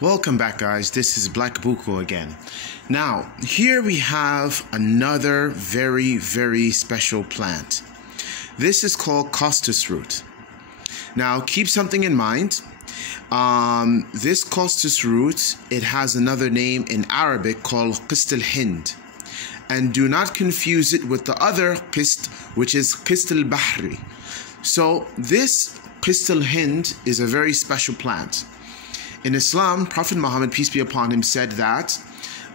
Welcome back, guys. This is Black Buko again. Now, here we have another very special plant. This is called Costus root. Now, keep something in mind. This Costus root, it has another name in Arabic called qist hind. And do not confuse it with the other qist, which is qist bahri. So this qist hind is a very special plant. In Islam, Prophet Muhammad, peace be upon him, said that,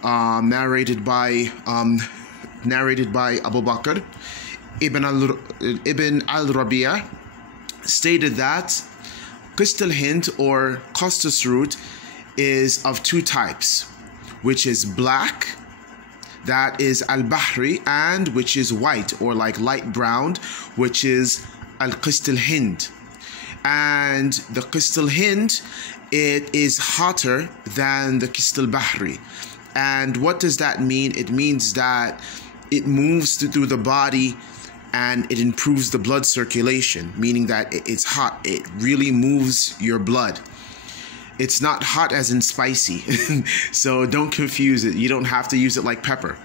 narrated by Abu Bakr, Ibn al-Rabi'a, stated that qist hind or costus root is of two types, which is black, that is al-bahri, and which is white or like light brown, which is al-qist hind. And the qist hind, it is hotter than the qist bahri. And what does that mean? It means that it moves through the body and it improves the blood circulation, meaning that it's hot. It really moves your blood. It's not hot as in spicy. So don't confuse it. You don't have to use it like pepper.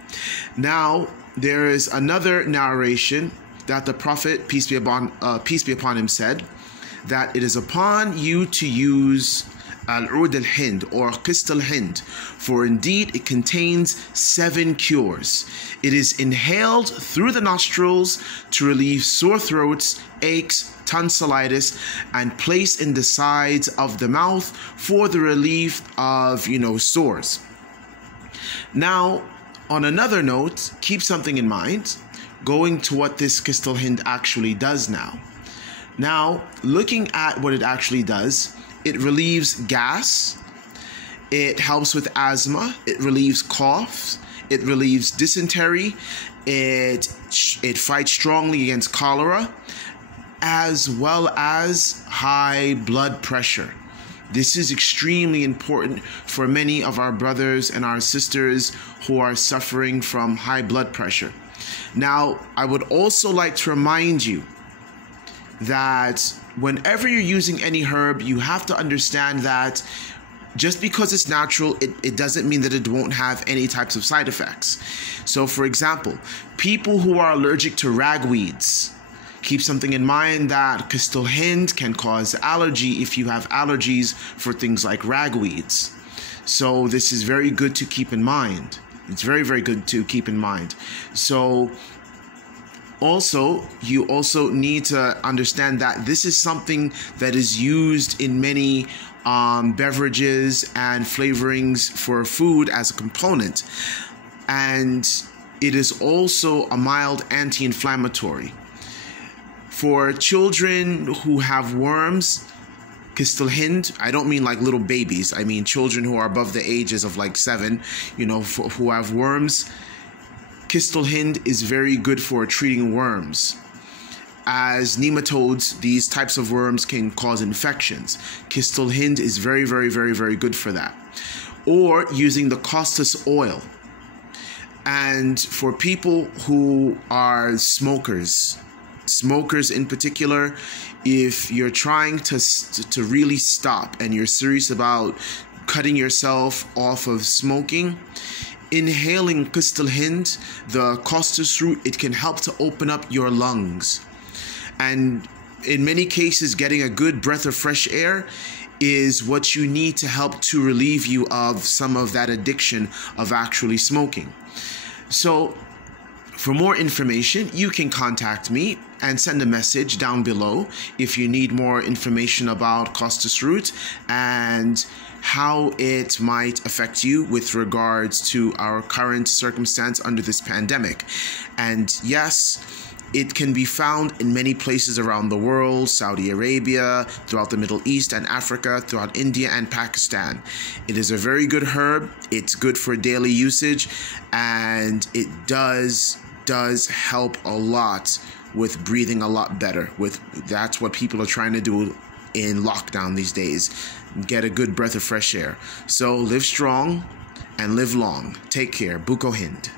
Now, there is another narration that the Prophet, peace be upon him, said that it is upon you to use al-ud al-hind or qist al-hind, for indeed it contains 7 cures. It is inhaled through the nostrils to relieve sore throats, aches, tonsillitis, and placed in the sides of the mouth for the relief of, sores. Now, on another note, keep something in mind, going to what this qist al-hind actually does now. Now, looking at what it actually does, it relieves gas, it helps with asthma, it relieves coughs, it relieves dysentery, it fights strongly against cholera, as well as high blood pressure. This is extremely important for many of our brothers and our sisters who are suffering from high blood pressure. Now, I would also like to remind you that whenever you're using any herb, you have to understand that just because it's natural, it doesn't mean that it won't have any types of side effects. So, for example, people who are allergic to ragweeds, keep something in mind that qist hind can cause allergy if you have allergies for things like ragweeds. So this is very good to keep in mind. It's very good to keep in mind. So you also need to understand that this is something that is used in many beverages and flavorings for food as a component. And it is also a mild anti-inflammatory. For children who have worms, qist hind, I don't mean like little babies, I mean children who are above the ages of like 7, who have worms, qist hind is very good for treating worms. As nematodes, these types of worms can cause infections. Qist hind is very good for that. Or using the Costus oil. And for people who are smokers in particular, if you're trying to really stop and you're serious about cutting yourself off of smoking, inhaling qist hind, the costus root, it can help to open up your lungs. And in many cases, getting a good breath of fresh air is what you need to help to relieve you of some of that addiction of actually smoking. So, for more information, you can contact me and send a message down below if you need more information about costus root and how it might affect you with regards to our current circumstance under this pandemic. And yes, it can be found in many places around the world, Saudi Arabia, throughout the Middle East and Africa, throughout India and Pakistan. It is a very good herb. It's good for daily usage, and it does help a lot with breathing a lot better. That's what people are trying to do in lockdown these days. Get a good breath of fresh air. So live strong and live long. Take care. Buko Hind.